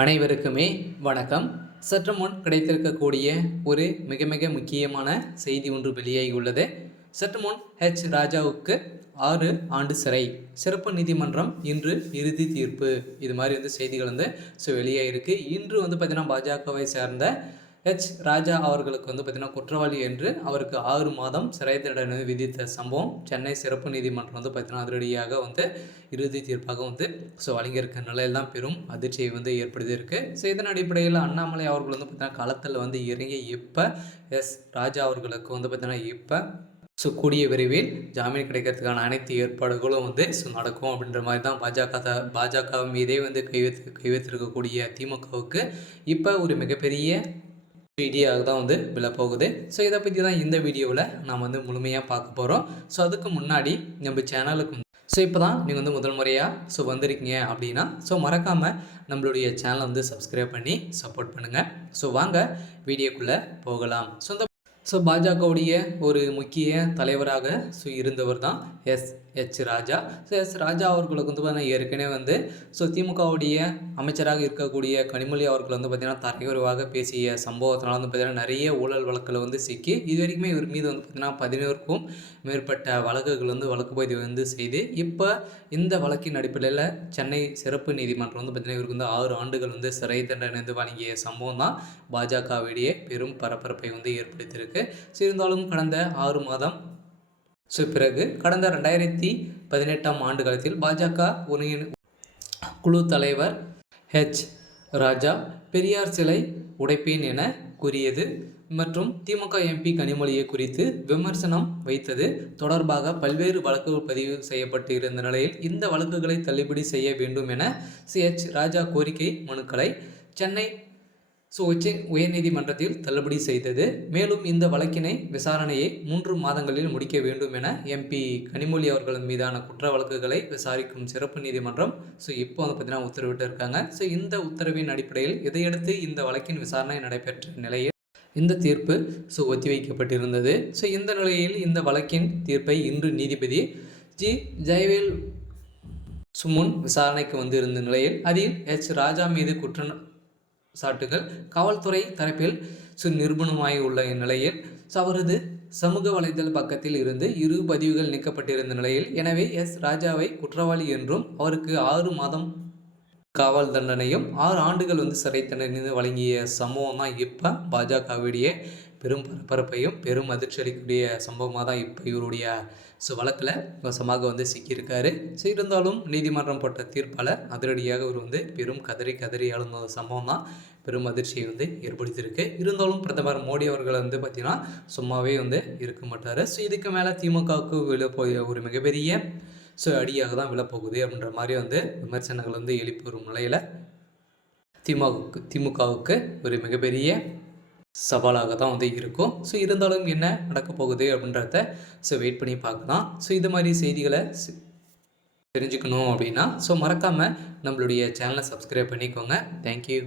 அனைவருக்குமே வணக்கம். சற்று முன் கிடைத்திருக்கக்கூடிய ஒரு மிக மிக முக்கியமான செய்தி ஒன்று வெளியாகியுள்ளது. சற்று முன் ராஜாவுக்கு 6 ஆண்டு சிறை, சிறப்பு நீதிமன்றம் இன்று இறுதி தீர்ப்பு, இது மாதிரி செய்திகள் வெளியாகிருக்கு. இன்று பார்த்தீங்கன்னா பாஜகவை சேர்ந்த ராஜா அவர்களுக்கு பார்த்தீங்கன்னா குற்றவாளி என்று அவருக்கு 6 மாதம் சிறை தண்டனை விதித்த சம்பவம் சென்னை சிறப்பு நீதிமன்றம் பார்த்தீங்கன்னா அதிரடியாக இறுதி தீர்ப்பாக வழங்கியிருக்க நிலையில் தான் பெரும் அதிர்ச்சியை ஏற்படுத்தியிருக்கு. இதன் அடிப்படையில் அண்ணாமலை அவர்கள் பார்த்தீங்கன்னா களத்தில் இறங்கி இப்போ ராஜா அவர்களுக்கு பார்த்தீங்கன்னா இப்போ கூடிய விரைவில் ஜாமீன் கிடைக்கிறதுக்கான அனைத்து ஏற்பாடுகளும் நடக்கும் அப்படின்ற மாதிரி தான் பாஜக மீதே கை வைத்திருக்கக்கூடிய திமுகவுக்கு இப்போ ஒரு மிகப்பெரிய வீடியோவாக தான் விழப்போகுது. இதை பற்றி தான் இந்த வீடியோவில் நாம் முழுமையாக பார்க்க போகிறோம். அதுக்கு முன்னாடி நம்ம சேனலுக்கு இப்போ தான் நீங்கள் முதல் முறையாக வந்திருக்கீங்க அப்படின்னா மறக்காமல் நம்மளுடைய சேனலை சப்ஸ்கிரைப் பண்ணி சப்போர்ட் பண்ணுங்கள். வாங்க வீடியோக்குள்ளே போகலாம். பாஜகவுடைய ஒரு முக்கிய தலைவராக இருந்தவர் தான் ராஜா. ராஜா அவர்களுக்கு பார்த்தீங்கன்னா ஏற்கனவே திமுகவுடைய அமைச்சராக இருக்கக்கூடிய கனிமொழி அவர்கள் பார்த்தீங்கன்னா தரையுறவாக பேசிய சம்பவத்தினால பார்த்தீங்கன்னா நிறைய ஊழல் வழக்கில் சிக்கி இது வரைக்குமே இவர் மீது பார்த்தீங்கன்னா 17க்கும் மேற்பட்ட வழக்குகள் வழக்கு பதிவு செய்து இப்போ இந்த வழக்கின் அடிப்படையில் சென்னை சிறப்பு நீதிமன்றம் பார்த்தீங்கன்னா இவருக்கு 6 ஆண்டுகள் சிறை தண்டனை வழங்கிய சம்பவம் தான் பாஜகவிடையே பெரும் பரபரப்பை ஏற்படுத்தியிருக்கு. இருந்தாலும் கடந்த 6 மாதம் பிறகு கடந்த 2018ஆம் ஆண்டு காலத்தில் பாஜக குழு தலைவர் ராஜா பெரியார் சிலை உடைப்பேன் என கூறியது மற்றும் திமுக எம்பி கனிமொழியை குறித்து விமர்சனம் வைத்தது தொடர்பாக பல்வேறு வழக்குகள் பதிவு செய்யப்பட்டு இருந்த நிலையில் இந்த வழக்குகளை தள்ளுபடி செய்ய வேண்டும் என ராஜா கோரிக்கை மனுக்களை சென்னை உயர்நீதிமன்றத்தில் தள்ளுபடி செய்தது. மேலும் இந்த வழக்கினை விசாரணையை 3 மாதங்களில் முடிக்க வேண்டும் என எம்பி கனிமொழி அவர்கள் மீதான குற்ற வழக்குகளை விசாரிக்கும் சிறப்பு நீதிமன்றம் இப்போ பார்த்தீங்கன்னா உத்தரவிட்டு இருக்காங்க. இந்த உத்தரவின் அடிப்படையில் இதையடுத்து இந்த வழக்கின் விசாரணை நடைபெற்ற நிலையில் இந்த தீர்ப்பு ஒத்திவைக்கப்பட்டிருந்தது. இந்த நிலையில் இந்த வழக்கின் தீர்ப்பை இன்று நீதிபதி ஜெயவேல் முன் விசாரணைக்கு இருந்த நிலையில் அதில் ராஜா மீது சாட்டுகள் காவல்துறை தரப்பில் நிரூபணமாகி உள்ள நிலையில் அவரது சமூக வலைதள பக்கத்தில் இருந்து 2 பதிவுகள் நீக்கப்பட்டிருந்த நிலையில் எனவே ராஜாவை குற்றவாளி என்றும் அவருக்கு 6 மாதம் காவல் தண்டனையும் 6 ஆண்டுகள் சிறை தண்டனை வழங்கிய சம்பவம் தான் இப்போ பாஜகவிடையே பெரும் பரபரப்பையும் பெரும் அதிர்ச்சி அளிக்கக்கூடிய சம்பவமாக தான் இப்போ இவருடைய வழக்கில் வசமாக சிக்கியிருக்காரு. இருந்தாலும் நீதிமன்றம் போட்ட தீர்ப்பால் அதிரடியாக இவர் பெரும் கதறி அழுந்த சம்பவம் தான் பெரும் அதிர்ச்சியை ஏற்படுத்தியிருக்கு. இருந்தாலும் பிரதமர் மோடி அவர்கள் பார்த்திங்கன்னா சும்மாவே இருக்க மாட்டார். இதுக்கு மேலே திமுகவுக்கு விழப்போய ஒரு மிகப்பெரிய அடியாக தான் விழப்போகுது அப்படின்ற மாதிரி விமர்சனங்கள் எழுப்பி வரும் நிலையில் திமுகவுக்கு ஒரு மிகப்பெரிய சவாலாக தான் இருக்கும். இருந்தாலும் என்ன நடக்க போகுது அப்படின்றத வெயிட் பண்ணி பார்க்கலாம். இது மாதிரி செய்திகளை தெரிஞ்சுக்கணும் அப்படின்னா மறக்காமல் நம்மளுடைய சேனலை சப்ஸ்கிரைப் பண்ணிக்கோங்க. தேங்க்யூ.